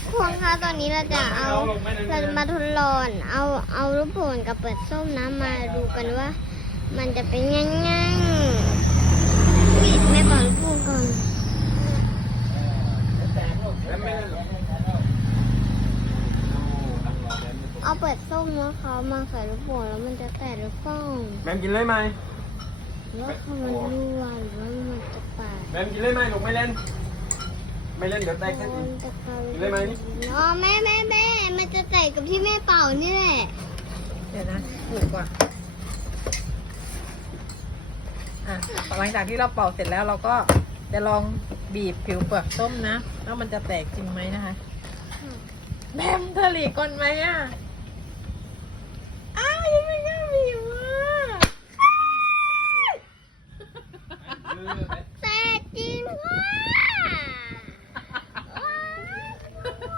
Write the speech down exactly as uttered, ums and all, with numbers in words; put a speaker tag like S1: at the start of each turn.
S1: คนคะตอนนี้เราจะเอาเราจะมาทดลองเอาเอาลูกโป่งกับเปิดส้มน้ำมาดูกันว่า มันจะเป็นยังไงแม่เป่าลูกโป่งก่อนเอาเปิดส้มนะคะมาใส่ลูกโป่งแล้วมันจะแตกหรือเปล่า
S2: แมมกินเลยไหม
S1: แล้วถ้ามันรั่วหรือว่ามันจะแตก
S2: แมมกินเลยไหมลูกไม่เล่น ไม่เล่นเดี๋ยวแตกแค่นี้ กินเลยไหม
S1: อ๋อแม่แม่แม่มันจะแตกกับที่แม่เป่านี่แหละ
S3: เดี๋ยวนะถูกกว่าอ่ะหลังจากที่เราเป่าเสร็จแล้วเราก็จะลองบีบผิวเปลือกส้มนะว่ามันจะแตกจริงไหมนะคะแบมเธอหลีกก่อนไหมอ่ะ